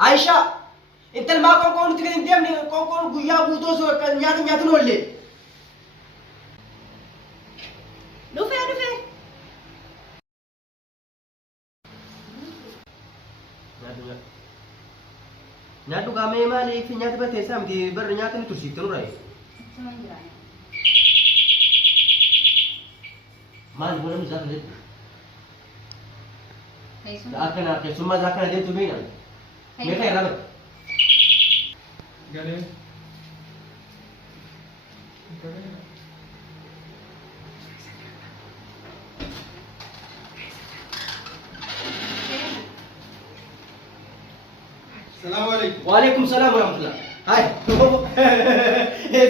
عائشة انت ما كون تقدر تدمني كون يا ابو توسو نيات نولي Dhufe dhufe. nyaatu qaamee maaliif nyaata bateessaa miti barri nyaata ni tursiifte nurraa Cuman jiraan. maal goona nu zaaka deetu Teessuma. akkana keessummaa zaakana deetu beena meeqa irraa bata Galee. Galee. السلام عليكم. وعليكم السلام ورحمة الله هاي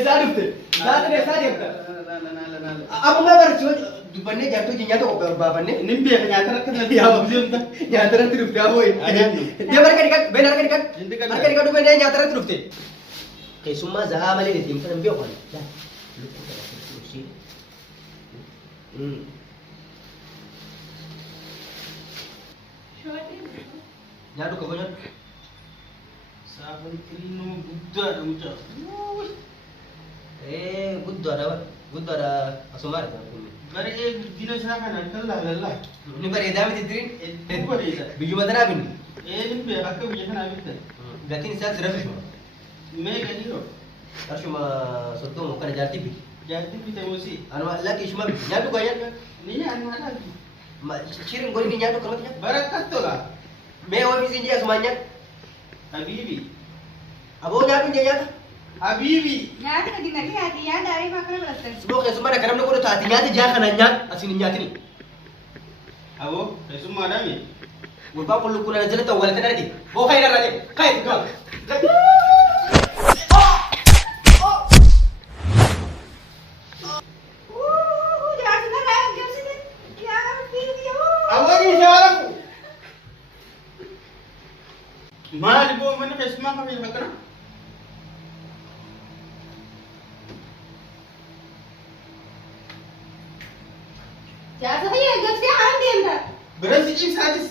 سالفت سالفت سالفت لا لا لا لا لا. أبو ما برسول دبني جاتو جنياتو بابني نبي nyata kan يا بابزيم نياترا ترفت يا بوي dia mereka dekat benar kan dekat mereka dekat dulu dia nyaatara terufte kayak semua zaha mali di tim kan biar kan ya lu kita terus sih nyadu ke banyak Sabun Trino Buddha ada ucap. good ada asumar Bare dino sana kan Allah Allah. ini bereda mit tidrin Itu bereda. biju madana bin Nimbe akka biyya kana bitta. gatin sa sirafish Me gani ro. arshuma soddo mo kana jarti bi Jadi kita musi. anwa laki shuma bi nyadu ko nyadu Ni an mana lagi. ma chirin gol ni nyadu ko nyadu Barakat to la. me o fi sinja sumanya Habibi. abo nyadu nyadu Habibi. Nyaata lagi nanti hati ya dari makan belastan. subo ke sumana karam no ko ta ati nyadu ja kana nyad asini nyatini Abo, semua ada ni. Gurba kullu kuna nazalata wala tanadi bo khayra radi khayr go Jangan sebenarnya game sini. Ya, video. Awak ni siapa aku? Mana di bawah mana semua kami makan? Jangan saya game sini haram dia enggak. Berarti ini sadis.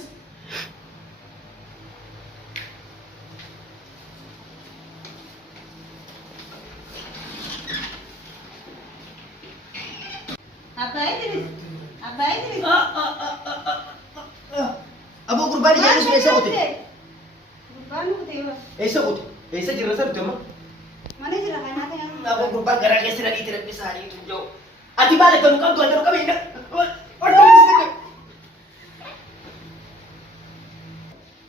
Apa ini? Apa ini? abo gurbani jani su esa kote Gurbanu kote yo. esa kote esa jirna sar tuma Mana sih rakan hati yang? abo gurban gara ke sira di tira bisa hari itu jo ati bale kan kan tuan kami inda ordo sik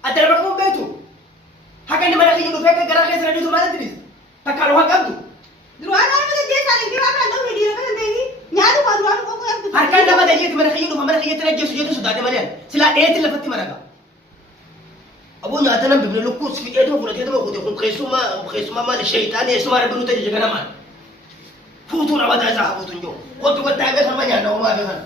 atara ba ko betu haka ni mana kiyo feka gara ke sira di tuma tris takalo hakam tu Ruan orang mana dia saling kira kan dong video kan tadi. Nyadu kan ruan kok yang harkan da bada yiti mana kiyo mana kiyo tira jesu jesu sudah de malian sila eti la fatti maraga abo nyata nan bibne lukus fi edo ko te ko te ko khesuma mal shaytan e suma rabbu te jagana mal futu na wada za abu tunjo ko to ko ta ga sama nya na ma ga